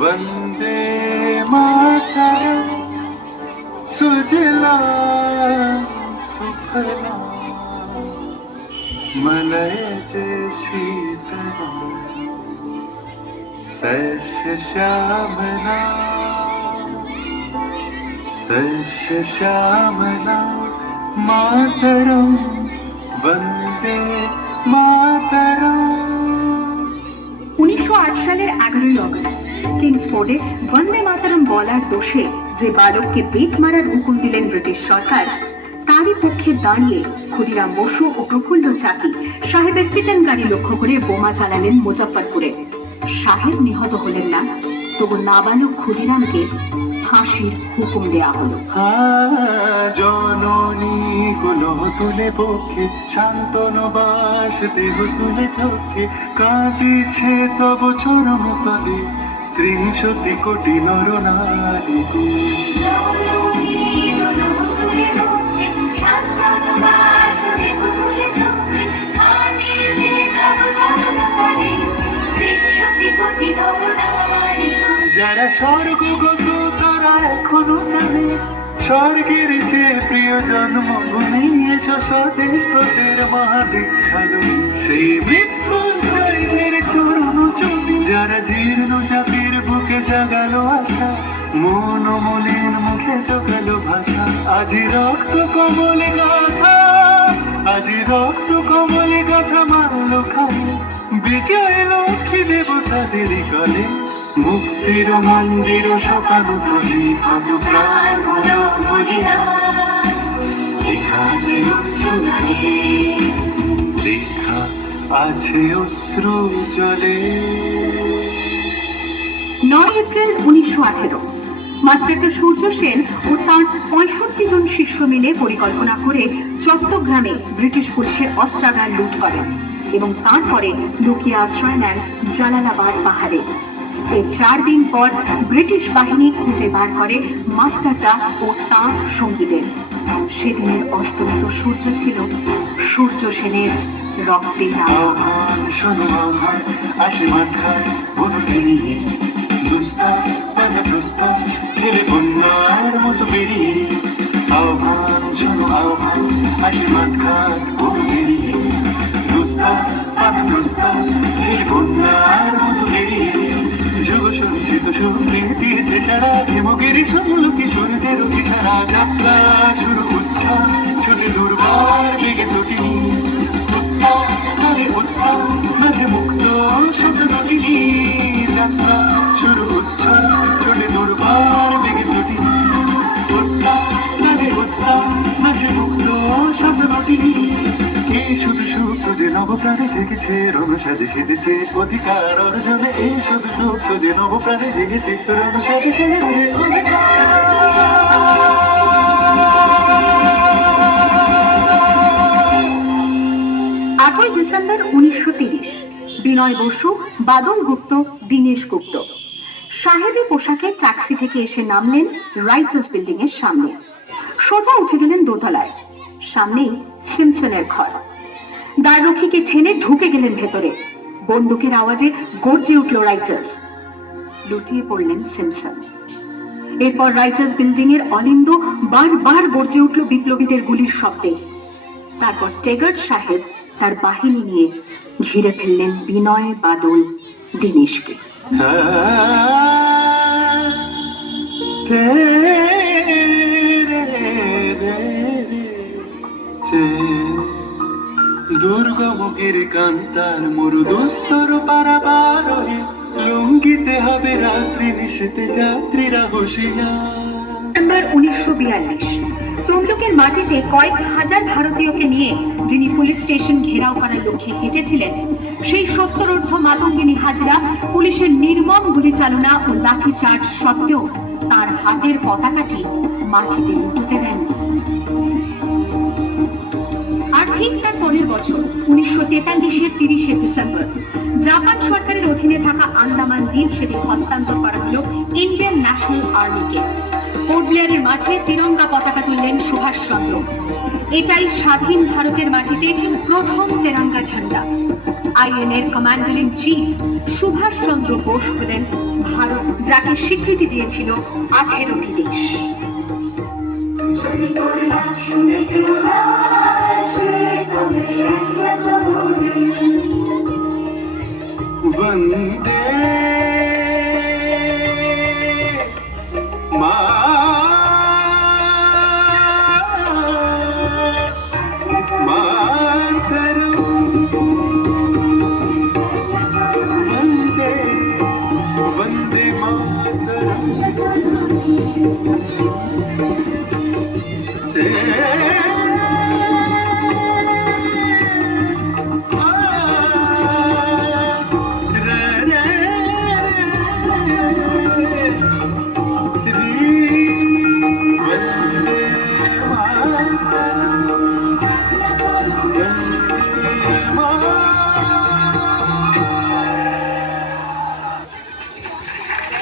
वंदे मातरम सुजला सुफला मलयज शीतला सस्य श्यामला मातरम वंदे मातरम। 1908 সালের 11 আগস্ট কিংসফোর্ডে বন্দে মাতরম বলার দোষে যে বালককে বেত মারার হুকুম দিলেন ব্রিটিশ সরকার, তারই পক্ষে দাঁড়িয়ে ক্ষুদিরাম বসু ও প্রফুল্ল চাকি সাহেবের ফিটন গাড়ি লক্ষ্য করে বোমা চালালেন মুজফ্ফরপুরে। সাহেব নিহত হলেন না, তবু নাবালক ক্ষুদিরামকে ফাঁসির হুকুম দেয়া হলো। জননী গুলো তুলে পক্ষে শান্তনবাস দেহ তুলে চোখে কাঁদিছে তব চরম তলে 30 কোটি নর নারী। যারা স্বর্গগত তারা এখনো জানে স্বর্গের যে প্রিয় জন্মভূমি এসো স্বদেশ তোদের মহাদীক্ষালো সেই মৃত্যুঞ্জয়দের চরণ ছবি। যারা জীর্ণ জাতির বুকে জাগালো আশা মন মলিন মুখে জোগালো ভাষা। আজি রক্ত কমলে গাথা আজি রক্ত কমলে গাথা মানল খালি বিজয় লক্ষ্মী দেবতাদের কলে। মুক্তির মন্দির সকাল তলি কত প্রাণ বলিয়া লেখা আছে অশ্রু জলে লেখা আছে অশ্রু জলে। 9 এপ্রিল 1918 মাস্টারদা সূর্য সেন ও তার 65 জন শিষ্য মিলে পরিকল্পনা করে চট্টগ্রামে ব্রিটিশ পুলিশের অস্ত্রাগার লুট করেন এবং তারপরে লুকিয়ে আশ্রয় নেন জালালাবাদ পাহাড়ে। এর 4 দিন পর ব্রিটিশ বাহিনী খুঁজে বার করে মাস্টারদা ও তার সঙ্গীদের। সেদিনের অস্তমিত সূর্য ছিল সূর্য সেনের রক্তের আহ্বান শোনো আহ্বান আসে মাঠায় বলতে দুস্তা বাধা প্রস্তা খেলে বন্যার মতো বেরিয়ে। আহ্বান শোনো আহ্বান আসে মাঠায় বলতে দুস্তা বাধা প্রস্তা খেলে বন্যার মতো বেরিয়ে। যুগ সঞ্চিত শুনতে দিয়েছে সারা ধেমকেরই সমলকি সূর্যের সারা যাত্রা শুরু উচ্ছ্বাস ছুটে দুর্বার বেগে তটিনি মাঝে মুক্ত শব্দ নটিনি। যাত্রা শুরু উচ্ছ্বাস ছুটে দুর্বার বেগে তটিনি মাঝে মুক্ত শব্দ নটিনি। এই শুধু সুপ্ত যে নবপ্রাণে জেগেছে রণসাজে সেজেছে অধিকার অর্জনে। এই শুধু সুপ্ত যে নবপ্রাণে জেগেছে রণসাজে সেজেছে অধিকার। 8 ডিসেম্বর 1930 বিনয় বসু, বাদল গুপ্ত, দীনেশ গুপ্ত সাহেবী পোশাকে ট্যাক্সি থেকে এসে নামলেন রাইটার্স বিল্ডিং এর সামনে। সোজা উঠে গেলেন দোতলায়। সামনেই সিমসনের ঘর। দ্বাররক্ষীকে ঠেলে ঢুকে গেলেন ভেতরে। বন্দুকের আওয়াজে গর্জে উঠল রাইটার্স। লুটিয়ে পড়লেন সিমসন। এরপর রাইটার্স বিল্ডিং এর অলিন্দ বারবার গর্জে উঠল বিপ্লবীদের গুলির শব্দে। তারপর টেগার্ট সাহেব তার বাহিনী নিয়ে ঘিরে ফেললেন বিনয়, বাদল, দীনেশকে। দুর্গমুখের কান্তার মরু দুস্তর পারাবার হয়ে লঙ্ঘিতে হবে রাত্রি নিষেধে যাত্রীরা বসিয়া। ডিসেম্বর 1942 তমলুকের মাটিতে কয়েক হাজার ভারতীয়কে নিয়ে যিনি পুলিশ স্টেশন ঘেরাও করার লক্ষ্যে হেঁটেছিলেন, সেই 70 মাতঙ্গিনী হাজরা পুলিশের নির্মম গুলি চালনা ও লাঠিচার্জ সত্ত্বেও তার হাতের পতাকাটি মাটিতে লুটোতে দেননি। আর ঠিক তার পরের বছর 1943-এর 30 ডিসেম্বর জাপান সরকারের অধীনে থাকা আন্দামান দ্বীপ সেদিন হস্তান্তর করা হলো ইন্ডিয়ান ন্যাশনাল আর্মিকে। পোর্ট ব্লেয়ারের মাঠে তিরঙ্গা পতাকা তুললেন সুভাষচন্দ্র। এটাই স্বাধীন ভারতের মাটিতে প্রথম তেরঙ্গা ঝান্ডা। আইএনএর commander in chief Subhas Chandra Bose হলেন ভারত, যাকে স্বীকৃতি দিয়েছিল 18টি দেশ। वंदे मातरम वंदे वंदे मातरम